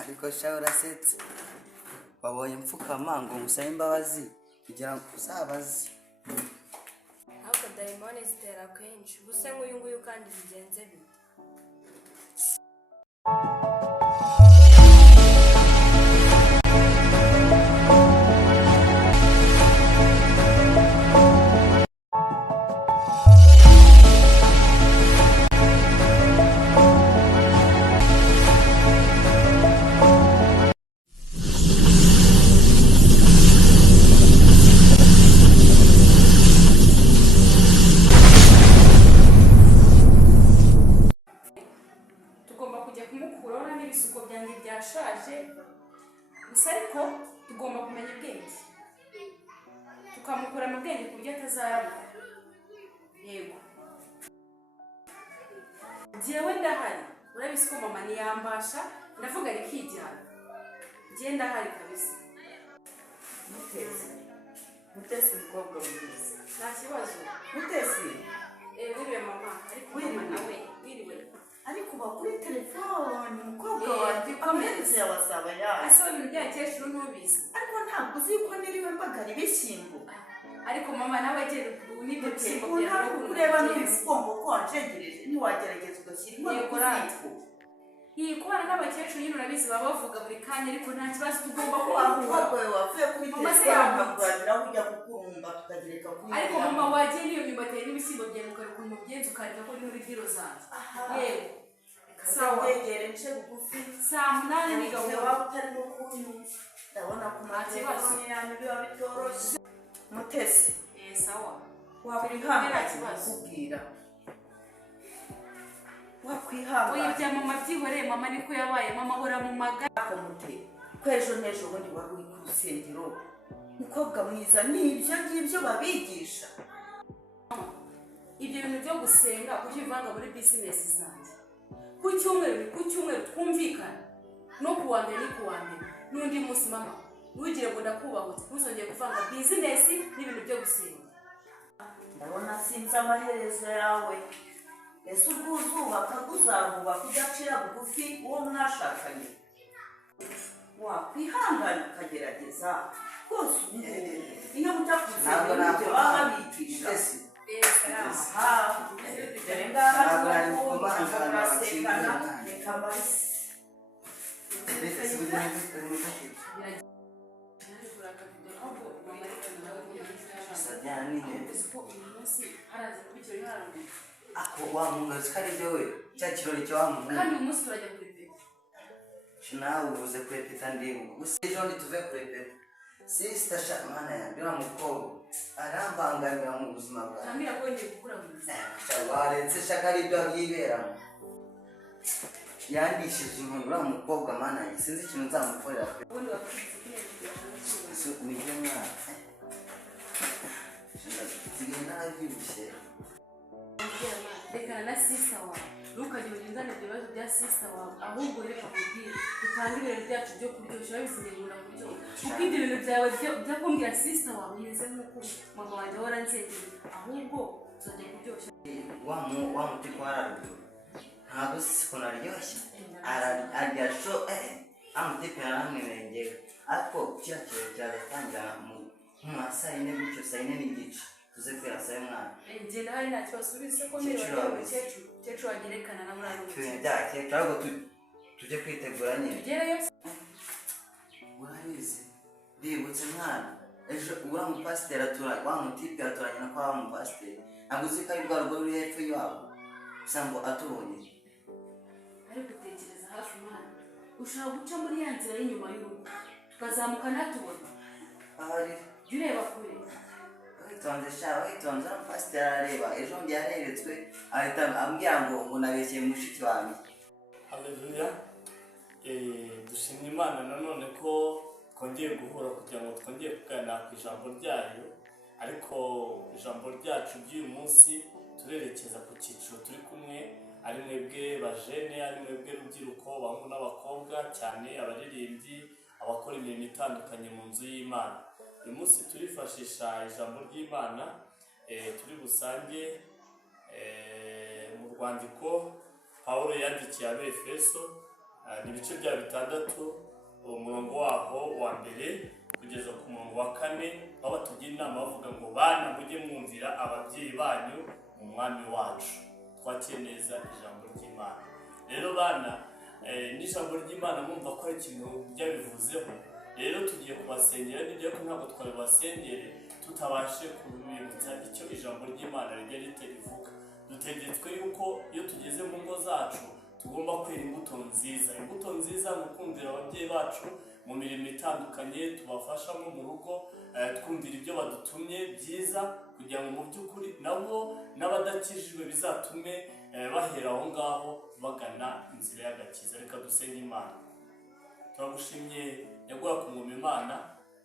ariko sha urasetse wabonye mfukama ngo ngusabe imbabazi kugira ngo uzabaze ahubwo dayimoni zitera kenshi buse nk'uyu nguyu kandi bigenze bite gusa ariko tugomba kumenya ubwenge tukamukura mu bwenge ku buryo atazarabura yego jewe ndahari urabizi ko mama niyambasha ndavuga rikijyana je ndahari kabisa Mutesi mukobwa mwiza nta kibazo Mutesi wiriwe mama ariko mama nawe wiriwe ariko bakuri telefone mukobwa wanjye komeze yabasaba yawe asaba ibintu byakecuru ntubizi ariko ntabwo uzi ko niriwe mbagara ibishyimbo ariko mama nawe agera n'ibyo bishyimbo byawe kureba n'ibishyimbo ko wanjegereje ntiwagerageza ugashyira inkono iyi kubana n'abakecuru nyine urabizi baba bavuga buri kanya ariko nta kibazo tugomba kubavuga wavuye kuri telefone bakuragira aho ujya gukurumba tukagereka kuri ariko mama wagiye niyo myumbati n'ibishyimbo byawe ukareka umugenzi ukareka ko uri muri biro zanjye yego sawa wegere nce bugufi saa munani ni gahunda waba utarimo kunyuza ndabona ku matelefone yanyu biba bitoroshye Mutesi sawa wakwihangana kubwira wakwihangana oya bya mama byihoreye mama niko yabaye mama ahora mu magara ko mute kwejo nejo bundi wari uri ku rusengero mukobwa mwiza nibyo ngibyo babigisha ibyo bintu byo gusenga kuvanga muri business zanjye ku cyumweru twumvikana no kuwa mbere ni kuwa mbere n'undi munsi mama ntugire ngo ndakubahutse ntuzongere kuvanga business n'ibintu byo gusenga ndabona sinzi amaherezo yawe ese ubwuzubaka kuzabubaka udacira bugufi uwo mwashakanye wakwihangana ukagerageza rwose iyo mujya kuzabona ibyo baba bigisha dore ngaha murasekana reka mbase ako wamungazi kari byo we cya kirori cyo wamunga kandi uyu munsi turajya kurepeta nawe uvuze kurepeta ndimu gusa ejo ndi tuve kurepeta sister shamana yanjye uramukobwa arambangamira mu buzima bwawe tambira ko ngiye gukura mu buzima waretse shaka ari byo yiberamo yandishije inkuru uramukobwa mana sinzi ikintu nzamukorera ubundi wakwize nibyo mwana sigenda nabyibushye rekana na sister wawe ntukajye ugendana ibibazo bya sister wawe ahubwo reka kubwira dutange ibintu byacu byo kuryoshya bizinegura kuryoha kuko ibyo bintu byawe byo kumbwira sister wawe bimeze nk'uko mama wanjye ahora anzegera ahubwo tuzajya kuryoshya wa muti kwa raruguru ntabwo siko naryoshye arya sho amutipe naramwemerengera ariko kiriya kintu cyazatangira mu saa yine gutyo saa yine n'igice tuze kwera saa y'umwana ngenda hari nta kibazo ubizi ko niba umukecuru wagerekana na muri ayo ibintu byakecuru ahubwo tujye kwitegura nyine tugereyo urabizi bibutse mwana ejo uriya mupasiteri wa mutipe aturanye na kwa wa mupasiteri ntabwo uzi ko ari rwa rugo ruri hepfo y'iwabo gusa ngo atubonye ariko utekereza hafi umwana ushobora guca muri ya nzira y'inyuma y'urugo tukazamuka natubona ahari jya ureba kure witonze sha witonze pasiteri arareba ejo ndi yareretswe ahita ambwira ngo nabeshye mushiki wanjye haleluya dushimye Imana nanone ko twongeye guhura kugira ngo twongeye kuganira ku ijambo ryayo ariko ijambo ryacu ry'uyu munsi turerekeza ku cyiciro turi kumwe ari mwebwe bajene ari mwebwe rubyiruko abahungu n'abakobwa cyane abaririmbyi abakora imirimo itandukanye mu nzu y'Imana uyu munsi turifashisha ijambo ry'Imana turi busange mu rwandiko Pawulo yandikiye Abefeso ni ibice bya 6, umurongo waho wa mbere kugeza ku murongo wa 4, aho batugira inama bavuga ngo bana mujye mwumvira ababyeyi banyu mu mwami wacu. Twakire neza ijambo ry'Imana. Rero bana n'ijambo ry'Imana mwumva ko ari ikintu byabivuzeho. Rero tugiye kubasengera n'ibyo ko ntabwo twabasengere tutabashe kubibutsa icyo ijambo ry'Imana rijya rivuga. Dutegetswe yuko iyo tugeze mu ngo zacu tugomba kwera imbuto nziza. Imbuto nziza ni ukumvira ababyeyi bacu mu mirimo itandukanye tubafashamo mu rugo, twumvira ibyo badutumye byiza, kugira ngo mu by'ukuri nabo n'abadakijijwe bizatume bahera aho ngaho bagana inzira y'agakiza. Reka dusenge Imana. Turagushimye yaguha ku ngoma Imana,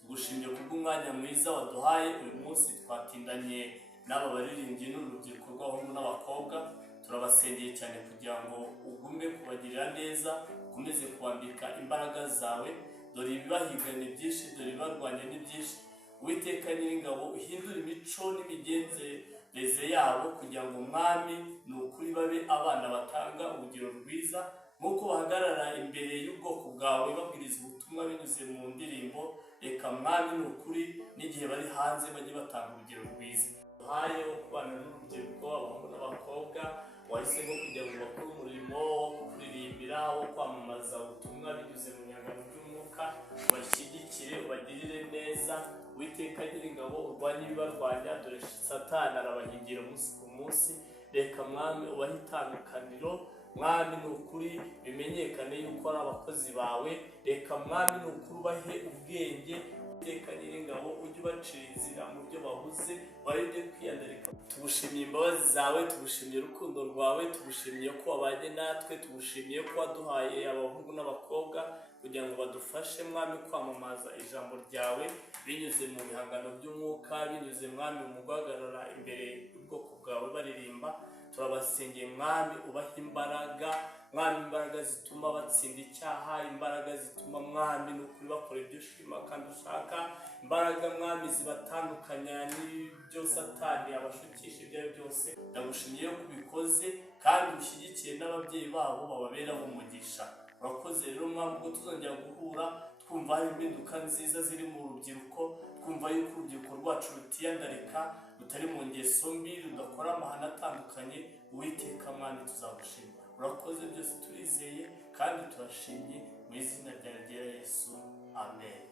tugushimye kubw'umwanya mwiza waduhaye uyu munsi. Twatindanye n'aba baririmbyi n'urubyiruko rw'abahungu n'abakobwa, turabasengeye cyane kugira ngo ugume kubagirira neza, ukomeze kubambika imbaraga zawe. Dore ibibahiga ni byinshi, dore ibibarwanya ni byinshi. Uwiteka Nyiringabo, uhindura imico n'imigenzereze yabo kugira ngo Mwami ni ukuri babe abana batanga urugero rwiza, nk'uko bahagarara imbere y'ubwoko bwawe babwiriza ubutumwa binyuze mu ndirimbo. Reka Mwami ni ukuri n'igihe bari hanze bajye batanga urugero rwiza. Duhaye wo kubana n'urubyiruko, abahungu n'abakobwa, wahisemo kugira ngo bakore umurimo wo kuririmbira, wo kwamamaza ubutumwa binyuze mu nyangano by'umwuka. Ubashyigikire, ubagirire neza. Uwiteka Nyiringabo, urwanya ibibarwanya, dore Satani arabahigira umunsi ku munsi. Reka Mwami ubahe itandukaniro. Mwami ni ukuri bimenyekane yuko ari abakozi bawe. Reka Mwami ni ukuri ubahe ubwenge. Uwiteka Nyiringabo, ujye ubacira inzira mu byo babuze, barinde kwiyandarika. Tugushimiye imbabazi zawe, tugushimiye urukundo rwawe, tugushimiye ko wabanye natwe, tugushimiye ko waduhaye abahungu n'abakobwa kugira ngo badufashe Mwami kwamamaza ijambo ryawe binyuze mu bihangano by'umwuka, binyuze Mwami mu guhagarara imbere y'ubwoko bwawe baririmba. Turabasengeye Mwami ubaha imbaraga, Mwami imbaraga zituma batsinda icyaha, imbaraga zituma Mwami ni ukuri bakora ibyo ushima kandi ushaka, imbaraga Mwami zibatandukanya n'ibyo Satani abashukisha ibyo byose. Ndagushimiye ko ubikoze kandi ushyigikiye n'ababyeyi babo bababeraho umugisha. Urakoze rero Mwami, ubwo tuzongera guhura twumva hari impinduka nziza ziri mu rubyiruko, twumva yuko urubyiruko rwacu rutiyandarika, rutari mu ngeso mbi, rudakora amahane atandukanye. Uwiteka Mwami tuzagushima. Urakoze, byose turizeye kandi turashimye mu izina rya Yesu, amen.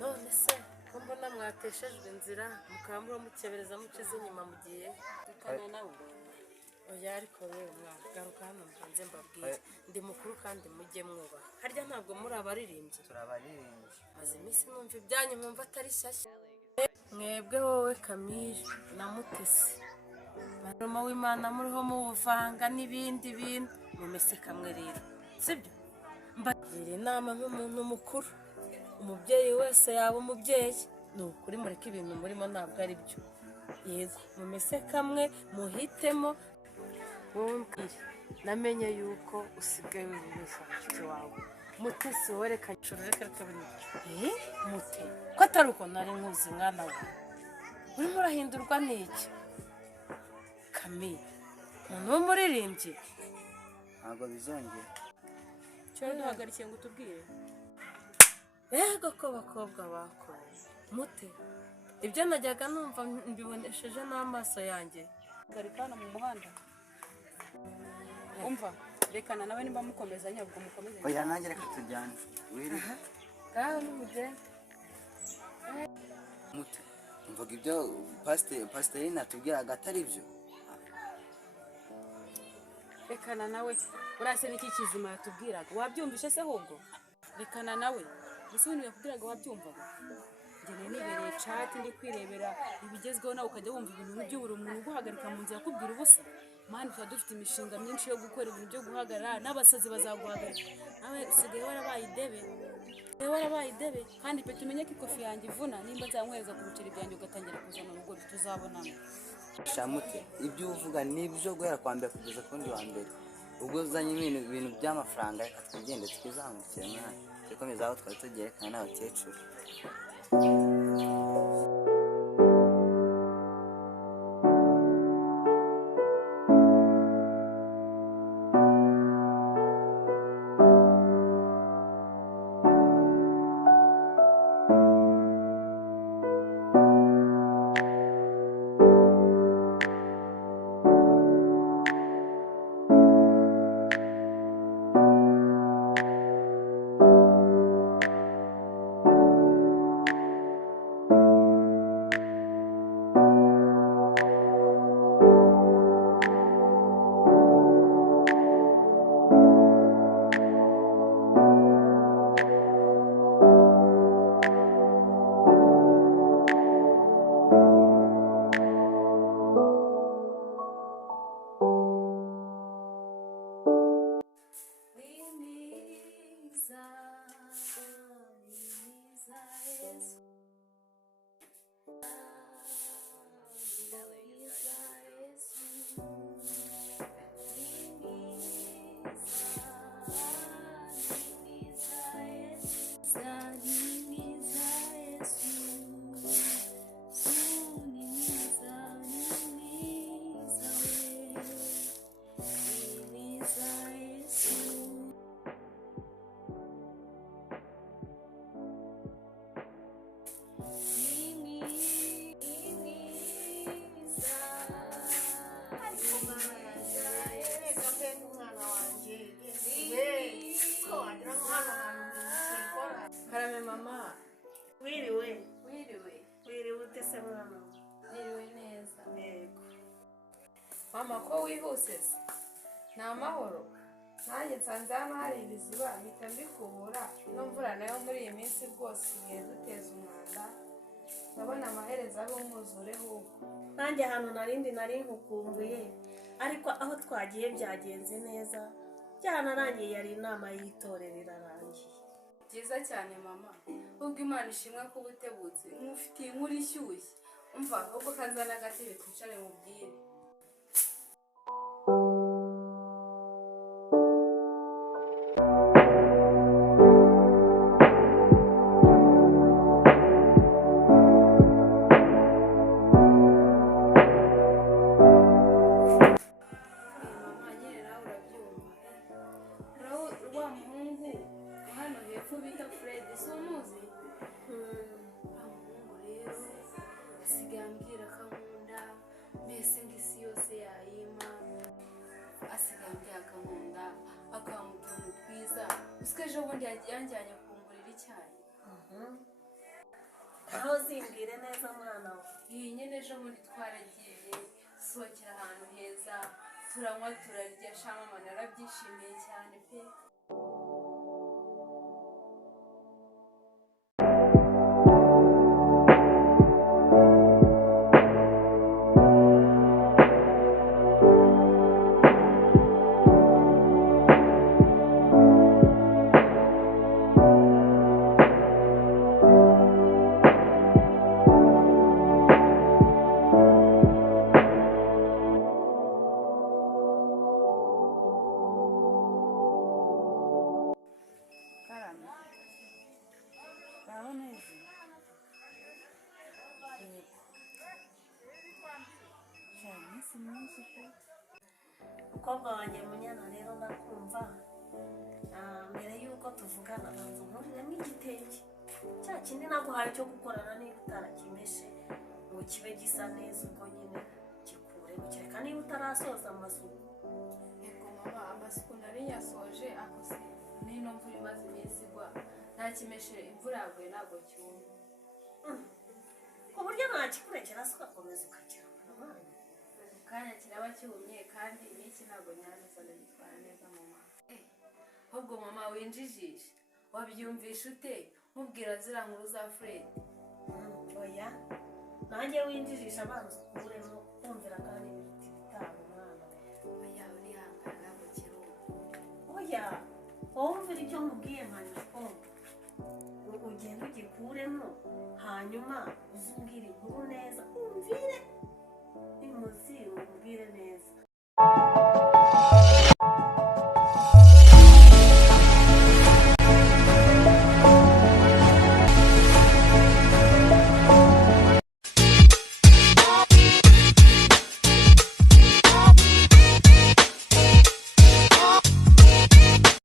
None se ko mbona mwateshejwe inzira mukaba muramukebereza mucize inyuma mugiye dukana nawe? Oya, ariko rero mwana garuka hano mbanze mbabwire, ndi mukuru kandi mujye mwubaha. Harya ntabwo muri abaririmbyi? Turabaririmbyi. Maze iminsi mwumva ibyanyu mwumva atari shyashya. Mwebwe wowe Kamire na Mutesi, baroma w'Imana muriho mubuvanga n'ibindi bintu, mumese kamwe rero, sibyo? Mbagira inama nk'umuntu mukuru, umubyeyi wese yaba umubyeyi, ni ukuri mureke ibintu murimo ntabwo ari byo. Yego mumese kamwe, muhitemo. Wowe mbwire, namenye yuko usigaye wirisha mushiki wawe Mutesi, wowe reka nshuro reka Mute ko atari uko nari nkuzi mwana we, urimo urahindurwa n'iki? Kamire, umuntu w'umuririmbyi ntabwo bizongera. cyo duhagarikiye ngo tubwire. Yego ko bakobwa bakoye Mute, ibyo najyaga numva mbibonesheje n'amaso yanjye. Garikana mu muhanda. Umva, rekana nawe nimba mukomezanya ubwo mukomeze. Oya, nanjye reka tujyane. Wiri. Ngaho n'umugende. Mute, umvaga ibyo pasiteri natubwiraga atari byo? Rekana nawe. Urase n'iki kizima yatubwiraga? Wabyumvishe se ahubwo? Rekana nawe. Ese wintu yakubwiraga wabyumvaga? Njye nibereye chat ndi kwirebera ibigezweho, nawe ukajya wumva ibintu by'uburi umuntu guhagarika mu nzira akubwira ubusa. Mani tuba dufite imishinga myinshi yo gukora ibintu byo guhagarara, n'abasazi bazaguhagarika. Nawe usigaye warabaye idebe. Kandi pe tumenye ko ikofi yanjye ivuna, nimba nzamwereza ku biceri byanjye ugatangira kuzana urugo tuzabonana. Shamute, ibyo uvuga nibyo guhera kwa mbere kugeza kundi wa mbere. Ubwo uzanye ibintu by'amafaranga, reka tugende twizamukire mwana. Dukomeza aho twari tugerekana n'abakecuru. mwana? Niriwe neza. Yego. Mama ko wihuse se? Ni amahoro? Nanjye nsanze hano hari ibiziba mpita mbikubura. Ino mvura nayo muri iyi minsi rwose isigaye duteza umwanda. Ndabona amaherezo ari umwuzure ahubwo. Nanjye ahantu nari nkukumbuye, ariko aho twagiye byagenze neza. Byanarangiye yari inama y'itorero irarangiye. Byiza cyane mama. Ubwo Imana ishimwe ko ubutebutse nkufitiye inkuru ishyushye. Umva ahubwo kazana agatebe twicare mubwire. Ejo bundi yanjyanye kungurira icyayi. Aho zimbwire neza mwana we. Iyi nyine ejo bundi twaragiye sohokera ahantu heza turanywa turarya shama mama narabyishimiye cyane pe. Umukobwa wanjye Munyana rero ndakumva. Mbere yuko tuvugana banza nkuriremo igitenge. Cya kindi naguhaye cyo gukorana niba utarakimeshe ngo kibe gisa neza ubwo nyine kikure kereka niba utarasoza amasuku. Yego mama amasuku nari yasoje akose nino mvura imaze iminsi igwa ntakimeshe imvura yaguye ntabwo cyumye. Ku buryo ntakikurekera se ugakomeza ukakirana abana. Kanya kiraba cyumye kandi n'iki ntabwo nyanza ndagitwara neza mama. Ahubwo mama winjijisha wabyumvisha ute mubwira zira nkuru za Fred? Oya nanjye winjijisha abanza ukuremo kumvira kandi ibiti bitanu mwana. Oya uri hangana mu kiruhuko. Oya wumvira icyo nkubwiye mpanya kumva. Ugenda ugikuremo hanyuma uzumbwire inkuru neza umvire imuzi umbwire neza.